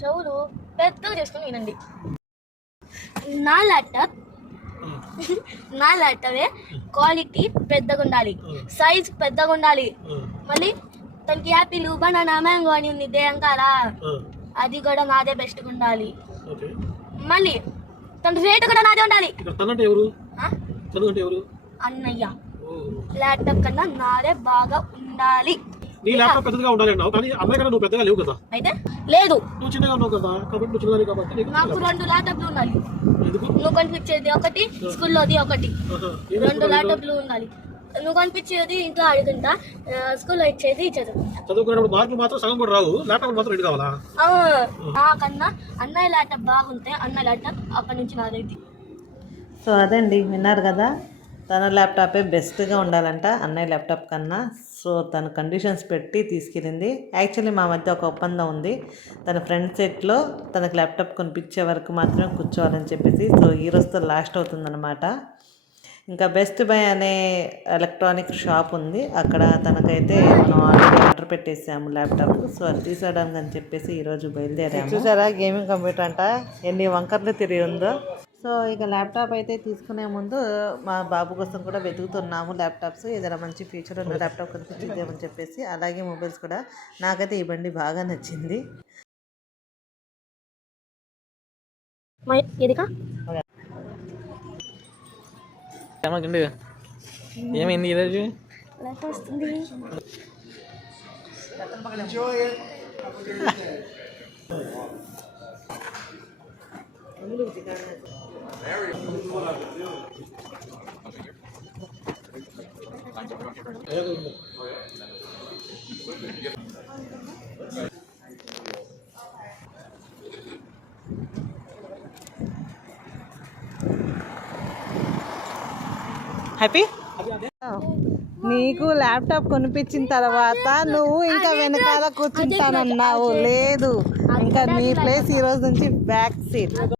చెవులు పెద్దగా చేసుకుని వినండి. నా ల్యాప్టాప్ నా ల్యాప్టాపే క్వాలిటీ పెద్దగా ఉండాలి సైజ్ పెద్దగా ఉండాలి. మళ్ళీ తనకి యాపిల్ బనానా మ్యాంగో అని ఉంది దేంకాల అది కూడా నాదే బెస్ట్గా ఉండాలి. మళ్ళీ తన రేటు కూడా నాదే ఉండాలి. అన్నయ్య. ల్యాప్టాప్ కన్నా నాదే బాగా ఉండాలి. నీ ల్యాప్టాప్ పెద్దగా ఉండాలి అన్నావు కానీ అమ్మాయి కన్నా నువ్వు పెద్దగా లేవు కదా. అయితే లేదు. నువ్వు చిన్నగా ఉన్నావు కదా కాబట్టి నువ్వు కాబట్టి నీకు నాకు రెండు ల్యాప్టాప్లు ఉండాలి. ఎందుకు? నువ్వు కనిపించేది ఒకటి స్కూల్లోది ఒకటి. రెండు? ల్యాప్టాప్లు ఉండాలి. నువ్వు కనిపించేది ఇంట్లో ఆడుకుంటా స్కూల్లో ఇచ్చేది చదువుకుంటా చదువుకునేప్పుడు మార్కులు మాత్రం సగం కూడా రావు ల్యాప్టాప్ మాత్రం రెండు కావాలా? ఆ, నాకన్నా అన్నయ్య ల్యాప్టాప్ బాగుంటే అన్నయ్య ల్యాప్టాప్ అక్కడి నుంచి నాదైతే. సో అదండి విన్నారు కదా? తన ల్యాప్టాపే బెస్ట్గా ఉండాలంట అన్నయ్య ల్యాప్టాప్ కన్నా సో తన కండిషన్స్ పెట్టి తీసుకెళ్ళింది. యాక్చువల్లీ మా మధ్య ఒక ఒప్పందం ఉంది. తన ఫ్రెండ్ సెట్లో తనకు ల్యాప్టాప్ కొనిపించే వరకు మాత్రమే కూర్చోవాలని చెప్పేసి సో ఈ రోజుతో లాస్ట్ అవుతుందన్నమాట. ఇంకా బెస్ట్ బై అనే ఎలక్ట్రానిక్ షాప్ ఉంది. అక్కడ తనకైతే మనం ఆల్రెడీ ఆర్డర్ పెట్టేసాము ల్యాప్టాప్ సో అది తీసేయడానికి అని చెప్పేసి ఈరోజు బయలుదేరాము. చూసారా? గేమింగ్ కంప్యూటర్ అంట. ఎన్ని వంకర్లు తిరిగి ఉందో. సో ఇక ల్యాప్టాప్ అయితే తీసుకునే ముందు మా బాబు కోసం కూడా వెతుకుతున్నాము ల్యాప్టాప్స్. ఏదైనా మంచి ఫీచర్ ఉన్న ల్యాప్టాప్ కనిపించిద్దామని చెప్పేసి అలాగే మొబైల్స్ కూడా నాకైతే ఈ బండి బాగా నచ్చింది. ఏమైంది ఈరోజు వస్తుంది. హ్యాపీ నీకు ల్యాప్టాప్ కొనిపించిన తర్వాత నువ్వు ఇంకా వెనకాల కూర్చుంటానన్నావు. లేదు. ఇంకా నీ ప్లేస్ ఈ రోజు నుంచి బ్యాక్ సీట్